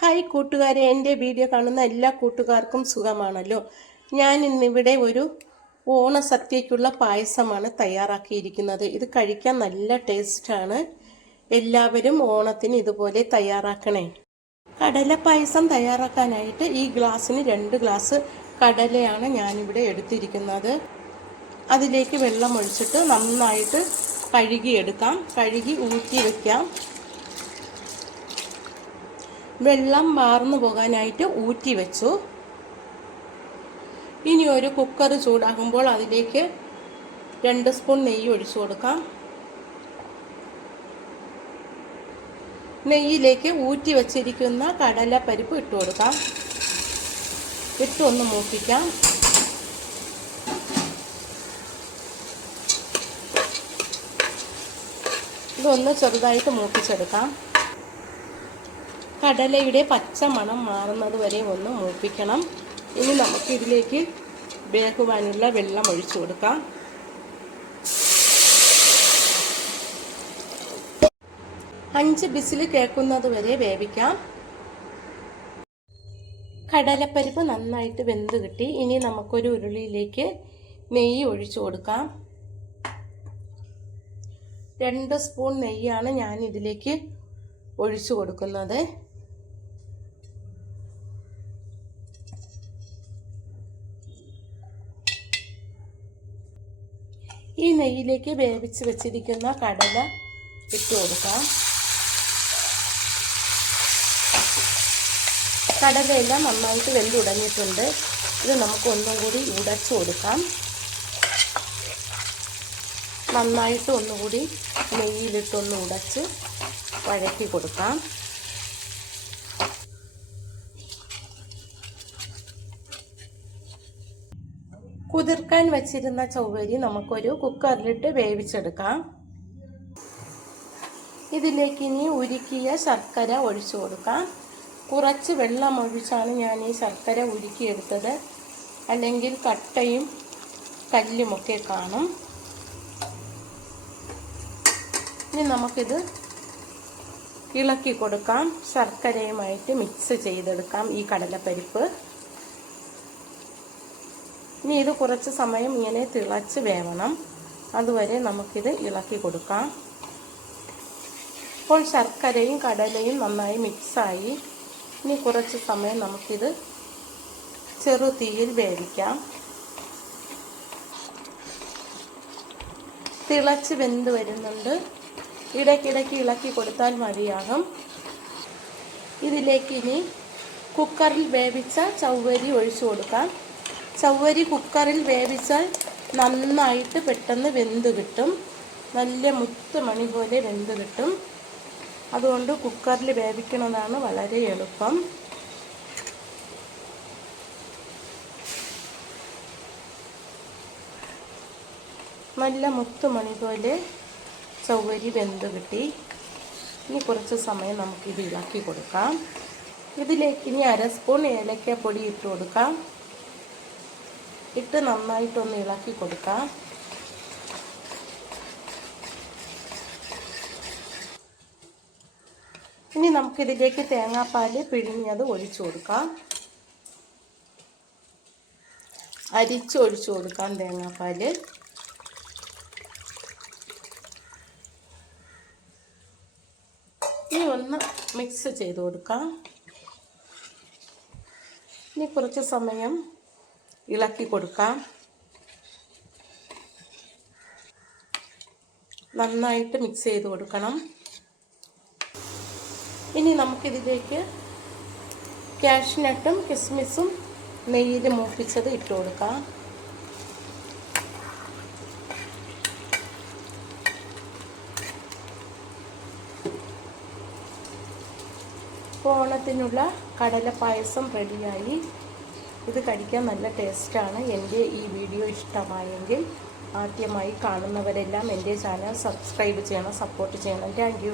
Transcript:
Hi കൂട്ടുകാരെ എന്റെ video കാണുന്ന എല്ലാ കൂട്ടുകാർക്കും സുഖമാണല്ലോ. ഞാൻ ഇന്നിവിടെ ഒരു ഓണസദ്യയ്ക്കുള്ള പായസമാണ് തയ്യാറാക്കിയിരിക്കുന്നത്. ഇത് കഴിക്കാൻ നല്ല ടേസ്റ്റാണ്. എല്ലാവരും ഓണത്തിന് ഇതുപോലെ തയ്യാറാക്കണേ. കടല പായസം തയ്യാറാക്കാനായിട്ട് ഈ ഗ്ലാസ്സിന് രണ്ട് ഗ്ലാസ് കടലയാണ് ഞാനിവിടെ എടുത്തിരിക്കുന്നത്. അതിലേക്ക് വെള്ളം ഒഴിച്ചിട്ട് നന്നായിട്ട് കഴുകിയെടുക്കാം. കഴുകി ഊറ്റി വയ്ക്കാം വെള്ളം വാർന്നു പോകാനായിട്ട് ഊറ്റി വെച്ചു. ഇനി ഒരു കുക്കർ ചൂടാകുമ്പോൾ അതിലേക്ക് രണ്ട് സ്പൂൺ നെയ്യ് ഒഴിച്ചു കൊടുക്കാം. നെയ്യിലേക്ക് ഊറ്റി വച്ചിരിക്കുന്ന കടലപ്പരിപ്പ് ഇട്ട് കൊടുക്കാം. ഇട്ടൊന്ന് മൂപ്പിക്കാം. ഇതൊന്ന് ചെറുതായിട്ട് മൂപ്പിച്ചെടുക്കാം. കടലയുടെ പച്ച മണം മാറുന്നത് വരെ ഒന്ന് മൂപ്പിക്കണം. ഇനി നമുക്ക് ഇതിലേക്ക് വേകുവാനുള്ള വെള്ളം ഒഴിച്ചു കൊടുക്കാം. അഞ്ച് ബിസിൽ കേൾക്കുന്നത് വരെ വേവിക്കാം. കടലപ്പരിപ്പ് നന്നായിട്ട് വെന്ത് കിട്ടി. ഇനി നമുക്കൊരു ഉരുളിയിലേക്ക് നെയ്യ് ഒഴിച്ചു കൊടുക്കാം. രണ്ട് സ്പൂൺ നെയ്യാണ് ഞാൻ ഇതിലേക്ക് ഒഴിച്ചു കൊടുക്കുന്നത്. ഈ നെയ്യിലേക്ക് വേവിച്ച് വെച്ചിരിക്കുന്ന കടല ഇട്ട് കൊടുക്കാം. കടലയെല്ലാം നന്നായിട്ട് വെന്തുടങ്ങിയിട്ടുണ്ട് ഇത് നമുക്ക് ഒന്നും കൂടി ഉടച്ചു കൊടുക്കാം. നന്നായിട്ട് ഒന്നുകൂടി നെയ്യിലിട്ടൊന്ന് ഉടച്ച് വഴറ്റി കൊടുക്കാം. കുതിർക്കാൻ വെച്ചിരുന്ന ചൊവ്വരി നമുക്കൊരു കുക്കറിലിട്ട് വേവിച്ചെടുക്കാം. ഇതിലേക്ക് ഇനി ഉരുക്കിയ ശർക്കര ഒഴിച്ചു കൊടുക്കാം. കുറച്ച് വെള്ളം ഒഴിച്ചാണ് ഞാൻ ഈ ശർക്കര ഉരുക്കിയെടുത്തത്. അല്ലെങ്കിൽ കട്ടയും കല്ലുമൊക്കെ കാണും. ഇനി നമുക്കിത് ഇളക്കി കൊടുക്കാം. ശർക്കരയുമായിട്ട് മിക്സ് ചെയ്തെടുക്കാം ഈ കടലപ്പരിപ്പ്. ഇനി ഇത് കുറച്ച് സമയം ഇങ്ങനെ തിളച്ച് വേവണം. അതുവരെ നമുക്കിത് ഇളക്കി കൊടുക്കാം. ഇപ്പോൾ ശർക്കരയും കടലയും നന്നായി മിക്സായി. ഇനി കുറച്ച് സമയം നമുക്കിത് ചെറു തീയിൽ വേവിക്കാം. തിളച്ച് വെന്ത് വരുന്നുണ്ട്. ഇടയ്ക്കിടയ്ക്ക് ഇളക്കി കൊടുത്താൽ മതിയാകും. ഇതിലേക്ക് ഇനി കുക്കറിൽ വേവിച്ച ചവ്വരി ഒഴിച്ചു കൊടുക്കാം. ചവ്വരി കുക്കറിൽ വേവിച്ചാൽ നന്നായിട്ട് പെട്ടെന്ന് വെന്ത് കിട്ടും. നല്ല മുത്ത് മണി പോലെ വെന്ത് കിട്ടും. അതുകൊണ്ട് കുക്കറിൽ വേവിക്കുന്നതാണ് വളരെ എളുപ്പം. നല്ല മുത്തുമണി പോലെ ചവ്വരി വെന്ത് കിട്ടി. ഇനി കുറച്ച് സമയം നമുക്കിത് ഇളക്കി കൊടുക്കാം. ഇതിലേക്ക് ഇനി അര സ്പൂൺ ഏലക്കപ്പൊടി ഇട്ട് കൊടുക്കാം. ഇട്ട് നന്നായിട്ടൊന്ന് ഇളക്കി കൊടുക്കാം. ഇനി നമുക്കിതിലേക്ക് തേങ്ങാപ്പാൽ പിഴിഞ്ഞത് ഒഴിച്ചു കൊടുക്കാം. അരിച്ച് ഒഴിച്ചു കൊടുക്കാം തേങ്ങാപ്പാൽ. ഇനി ഒന്ന് മിക്സ് ചെയ്ത് കൊടുക്കാം. ഇനി കുറച്ച് സമയം ഇളക്കി കൊടുക്കാം. നന്നായിട്ട് മിക്സ് ചെയ്ത് കൊടുക്കണം. ഇനി നമുക്കിതിലേക്ക് കാഷ്നട്ടും കിസ്മിസും നെയ്യിൽ മൂപ്പിച്ചത് ഇട്ട് കൊടുക്കാം. ഓണത്തിനുള്ള കടല പായസം റെഡിയായി ഇത് കഴിക്കാൻ നല്ല ടേസ്റ്റാണ്. എന്റെ ഈ വീഡിയോ ഇഷ്ടമായെങ്കിൽ ആദ്യമായി കാണുന്നവരെല്ലാം എന്റെ ചാനൽ സബ്സ്ക്രൈബ് ചെയ്യണം സപ്പോർട്ട് ചെയ്യണം. താങ്ക്